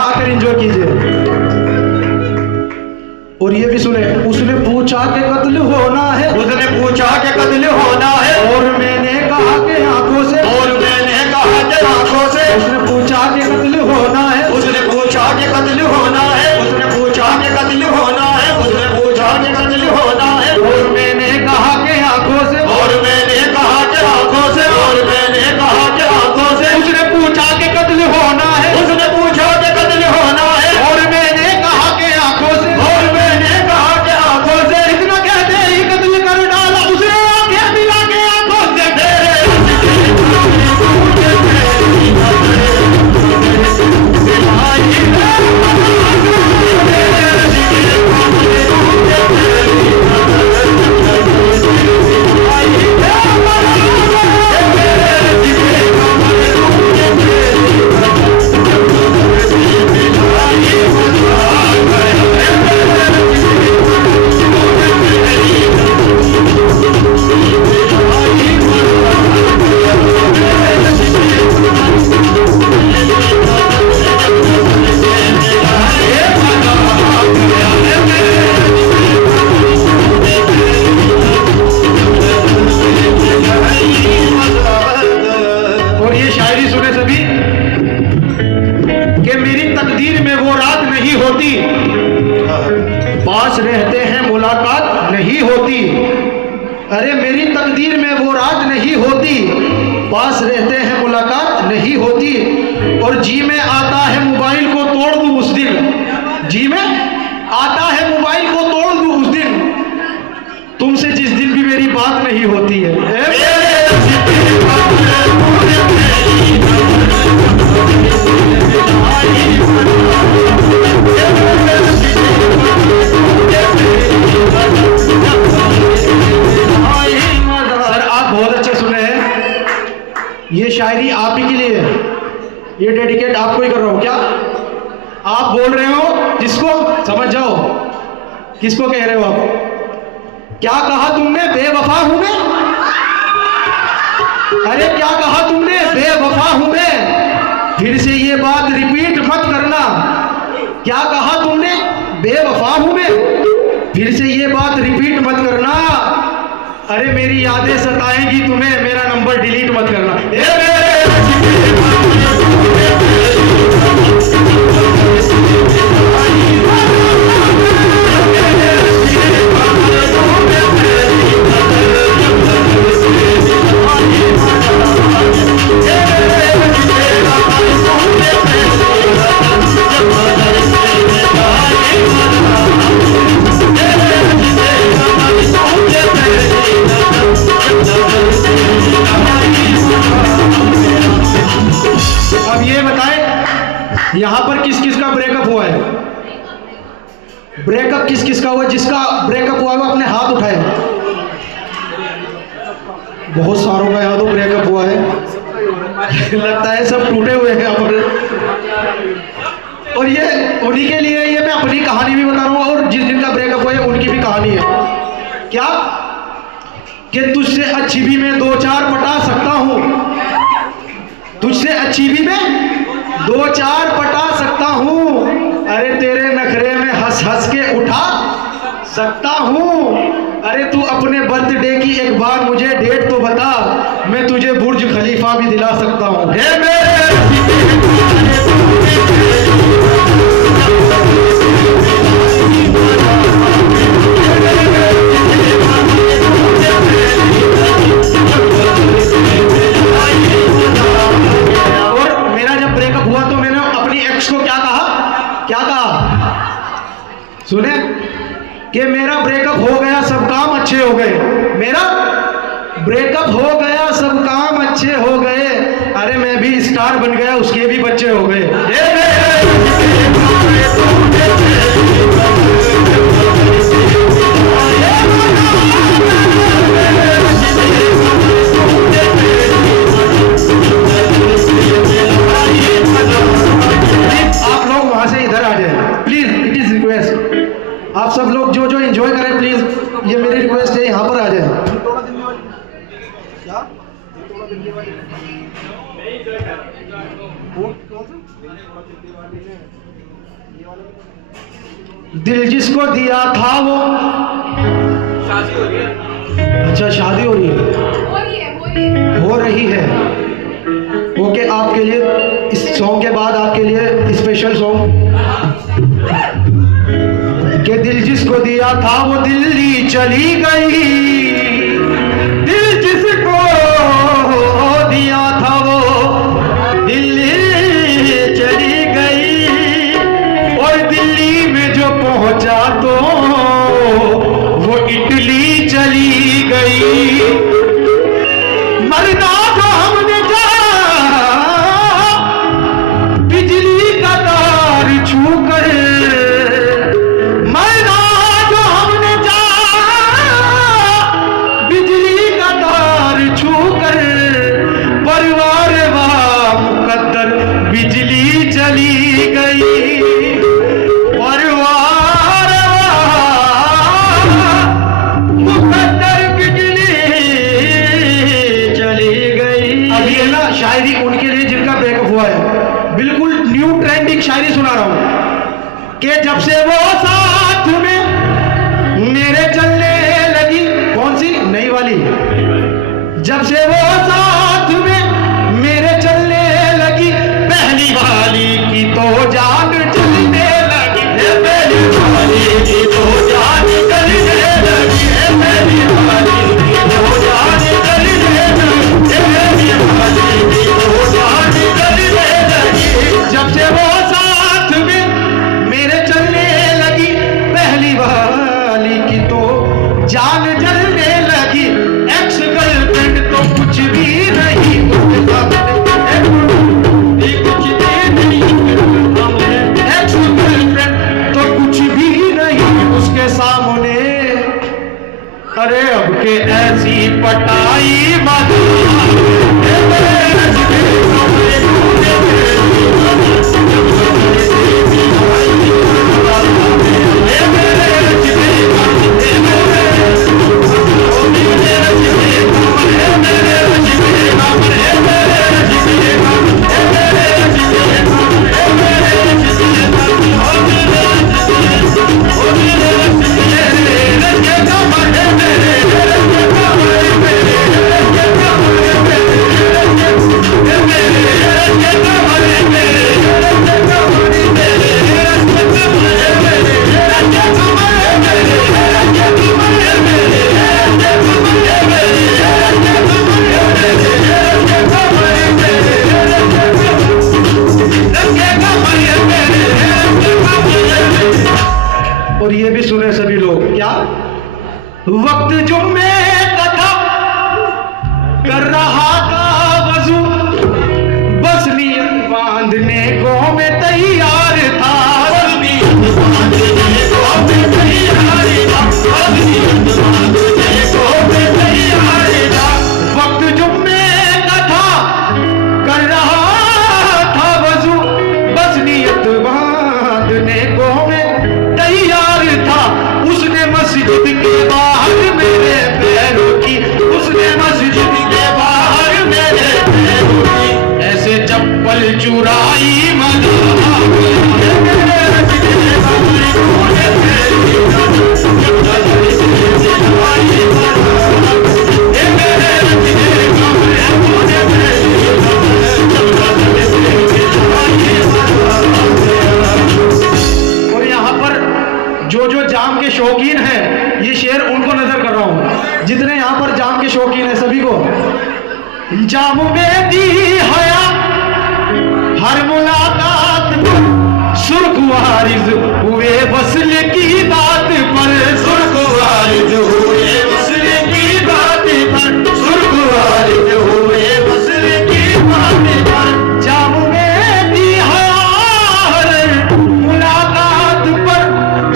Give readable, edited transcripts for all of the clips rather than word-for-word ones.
यहाँ आकर एंजॉय कीजिए। और ये भी सुने, उसने पूछा कि कत्ल होना है, उसने पूछा कि कत्ल होना है, और मैंने कहा कि आंखों से, और मैंने कहा कि आंखों से। उसने पूछा कि कत्ल होना है, उसने पूछा कि कत्ल होना है, उसने पूछा कि कत्ल होना है, उसने पूछा कि कत्ल होना है, और मैंने कहा कि आंखों से, और मैंने कहा कि आंखों से, और मैंने कहा कि आंखों से। उसने पूछा कि कत्ल होना है, उसने पूछा कि कत्ल होना है, और मैंने कहा कि आंखों से, और मैंने कहा कि आंखों से। इतना कहते ही कत्ल कर डाला उसने आंखें मिला के आंखों से। और ये शायरी सुने सभी कि मेरी तकदीर में वो रात नहीं होती, पास रहते हैं मुलाकात नहीं होती। अरे मेरी तकदीर में वो रात नहीं होती, पास रहते हैं मुलाकात नहीं होती। और जी में आता है मोबाइल को तोड़ दूं उस दिन, जी में आता है मोबाइल को तोड़ दूं उस दिन, तुमसे जिस दिन भी मेरी बात नहीं होती है। सर आप बहुत अच्छे सुने हैं, ये शायरी आप ही के लिए है, ये डेडिकेट आपको ही कर रहा हूं। क्या आप बोल रहे हो जिसको समझ जाओ, किसको कह रहे हो आप? क्या कहा तुमने? बेवफा हूं मैं। अरे क्या कहा तुमने? बेवफा हूं मैं। फिर से ये बात रिपीट मत करना। क्या कहा तुमने? बेवफा हूं मैं। फिर से ये बात रिपीट मत करना। अरे मेरी यादें सताएंगी तुम्हें, मेरा नंबर डिलीट मत करना। अब ये बताएं यहां पर किस किस का ब्रेकअप हुआ है? ब्रेकअप किस किस का हुआ? जिसका ब्रेकअप हुआ है वो अपने हाथ उठाए। बहुत सारों का यहाँ तो ब्रेकअप हुआ है, लगता है सब टूटे हुए हैं यहाँ पर। और ये उन्हीं के लिए ये मैं अपनी कहानी भी बता रहा हूँ, और जिस दिन का ब्रेकअप हुआ है उनकी भी कहानी है। क्या कि तुझसे अच्छी भी मैं दो चार पटा सकता हूँ, तुझसे अच्छी भी मैं दो चार पटा सकता हूँ। अरे तेरे नखरे में हंस हंस के उठा सकता हूँ। अरे तू अपने बर्थडे की एक बार मुझे डेट तो बता, मैं तुझे बुर्ज खलीफा भी दिला सकता हूँ। हे और मेरा जब ब्रेकअप हुआ तो मैंने अपनी एक्स को क्या कहा? क्या कहा सुने? कि मेरा ब्रेकअप हो गया, सब काम अच्छे हो गए। मेरा ब्रेकअप हो गया, सब काम अच्छे हो गए। अरे मैं भी स्टार बन गया, उसके भी बच्चे हो गए। आप लोग वहां से इधर आ जाए प्लीज, इट इज रिक्वेस्ट। आप सब लोग जो जो एंजॉय करें प्लीज, ये मेरी रिक्वेस्ट है, यहाँ पर आ जाए। दिल जिसको दिया था वो, शादी हो रही है। अच्छा शादी हो रही है, हो रही है। ओके, आपके लिए इस सॉन्ग के बाद आपके लिए स्पेशल सॉन्ग कि दिल जिसको दिया था वो दिल्ली चली गई, दिल जिसको दिया था वो दिल्ली चली गई, और दिल्ली में जो पहुंचा तो वो इटली चली गई। मरना जो हमने जाना बिजली का तार छू कर, मरना जो हमने जाना बिजली का तार छू कर, परिवार वा मुकद्दर बिजली चली गई, परिवार वा मुकद्दर बिजली चली गई। अभी है ना शायरी उनके लिए जिनका ब्रेकअप हुआ है, बिल्कुल न्यू ट्रेंडिंग शायरी सुना रहा हूं कि जब से वो साथ में मेरे चलने लगी, कौन सी नई वाली, जब से वो साथ में मेरे चलने लगी, पहली वाली की तो जान चलने लगी, पहली वाली की तो जान चलने लगी, पहली वाली की तो जान चलने लगी, पहली वाली की तो जान चलने लगी, जब से वो साथ में मेरे चलने लगी, पहली वाली की तो जान जलने लगी। एक्स गर्लफ्रेंड तो कुछ भी नहीं उसके सामने, कुछ भी नहीं, एक्स गर्लफ्रेंड तो कुछ भी नहीं उसके सामने। अरे अब के ऐसी पटाई मत और ये भी सुने सभी लोग, क्या वक्त जुम्मे का था, कर रहा था वजू, बस नियत बांधने को मैं तैयार था, बस नियत बांधने को मैं तैयार था, बस नियत बांधने को मैं तैयार था। वक्त जुम्मे का था, कर रहा था वजू, बस नियत बांधने को मैं तैयार था। उसने मस्जिद के बाहर मेरे पैरों की, उसने मस्जिद के बाहर मेरे पैरों की ऐसे चप्पल चुराई मना, और यहाँ पर जो जो जाम के शौकीन हैं, ये शेर उनको नजर कर रहा हूँ, जितने यहाँ पर जाम के शौकीन हैं सभी को। जाम में दी हया हर मुलाकात पर, सुर्ख वारिज हुए वसल की बात पर, सुर्ख वारिज हुए वसल की बात पर, सुर्ख वारिज हुए वसल की बात पर। जाम में दी हया हर मुलाकात पर,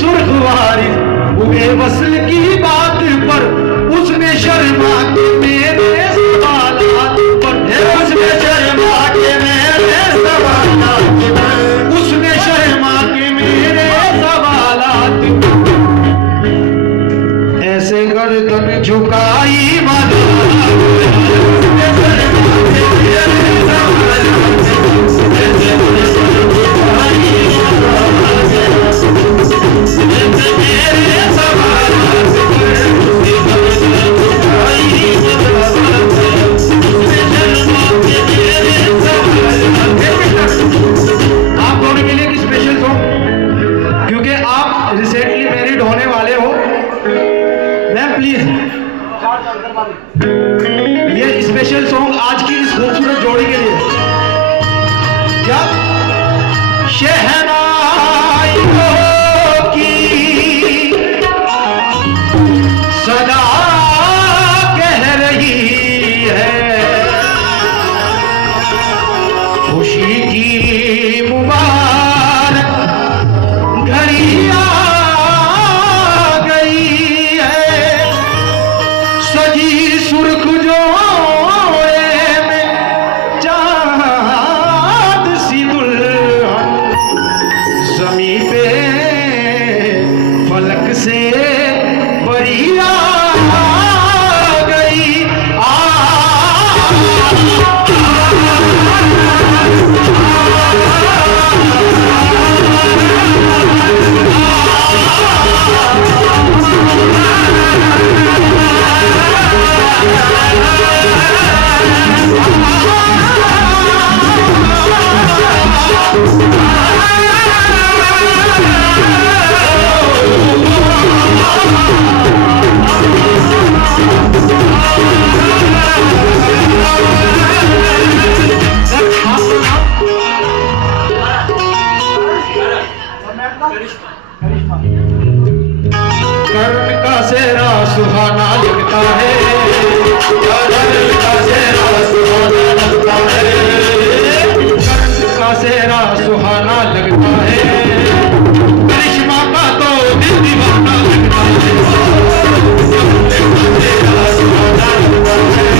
सुर्ख वारिज हुए वसल की बात पर, उसने शर्मा के मेरे सवालात पर, उसने शर्मा के मेरे सवालात पर, उसने शर्मा के मेरे सवालात पर। ये स्पेशल सॉन्ग आज की इस खूबसूरत जोड़ी के लिए। क्या शहनाइयों की सदा कह रही है, खुशी की मुबारक घड़ी आ गई है, सजी सुर्ख जोड़े में चाँद सी दुल्हन, ज़मीं पे फलक से परी आ गई। कर्ण का सेहरा सुहाना लगता है, कर्ण का सेहरा सुहाना लगता है, कर्ण का सेहरा सुहाना लगता है, करिश्मा का तो दिल दीवाना लगता है, कर्ण का सेहरा सुहाना लगता है,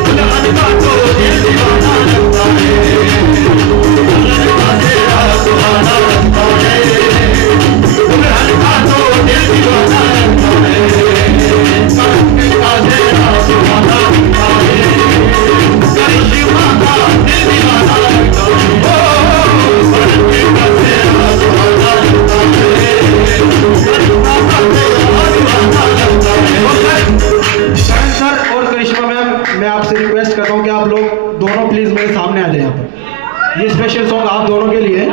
करिश्मा का तो दिल दीवाना लगता है, मैं आपसे रिक्वेस्ट करता हूँ कि आप लोग दोनों प्लीज मेरे सामने आ जाए यहाँ पर। ये स्पेशल सॉन्ग आप दोनों के लिए है।